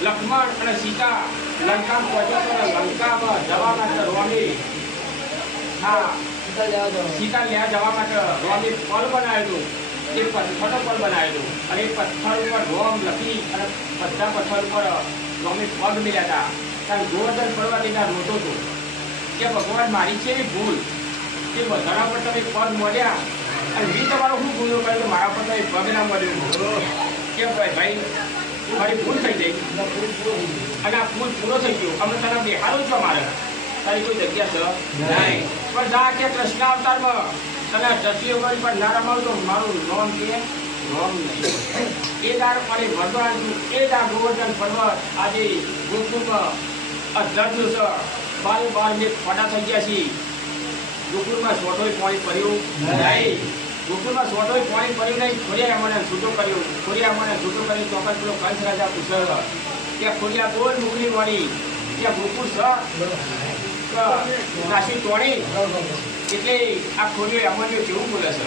લક્ષ્મણ અને સીતા લંકા પહોંચ્યા લંકામાં જવા માટે રોમી સીતા લેવા જવા માટે રોમી પલ બનાવેલું એ પથ્થરનો પલ બનાવેલું અને એ પથ્થર ઉપર રોમ લખી અને બધા પથ્થર ઉપર રોમી પગ મિલ્યા હતા કારણ ગોવર્ધન પર્વત એના રોતો હતો કે ભગવાન મારી છે એવી ભૂલ કે બધાના પર તમે પગ મળ્યા અને મેં તમારો શું ગુનો કર્યો કે મારા પર તમે પગ ના મળ્યું કે ભાઈ મારી ભૂલ થઈ ગઈ અને આ ભૂલ પૂરો થઈ ગયો અમે તને બેહારો છો મારે તારી કોઈ જગ્યા છે નહીં પણ જા કે કૃષ્ણ અવતારમાં તને જતી વગર પણ ના રમાવતો મારું નોમ કે નોમ નહીં એ દાર મારી ભગવાન એ દા ગોવર્ધન પર્વત આજે ગોકુળમાં અધર્યું છે બાર મેં ફોટા થઈ ગયા છે ગોકુળમાં સોટોય પાણી પડ્યું નહીં ગોકુળમાં સોટોય પાણી પડ્યું નહીં ખોડિયા મને છૂટો કર્યો ખોડિયા મને છૂટો કર્યો ચોક્કસ પેલો કંસ રાજા પૂછે કે ખોડિયા બોલ મોકલી મળી ત્યાં ગોકુળ છે નાસી તોડી એટલે આ ખોડિયો અમરને કેવું બોલે છે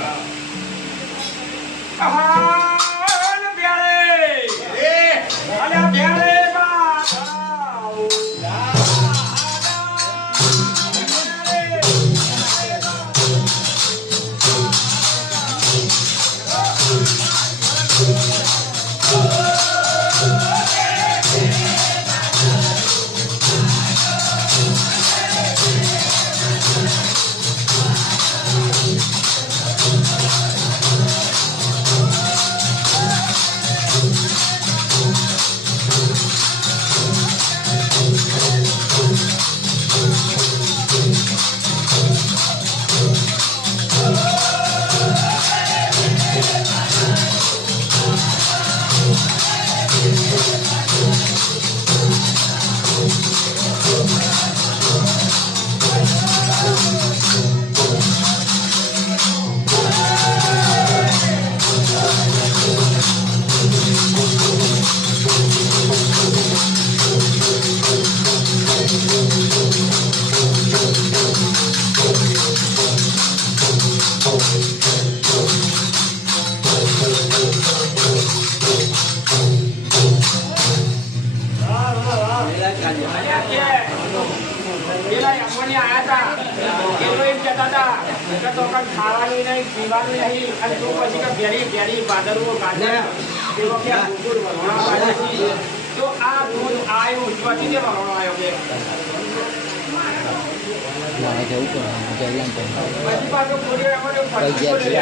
ખાવાનું નહીં પીવાનું નહીં અને તું પછી કે ઘેરી પાદરવો ગાજર એવો કે ગોળ વરણા પાડે તો આ દૂધ આવ્યું પછી જે વરણો આવ્યો કે પછી પાછો પૂરી અમારે પછી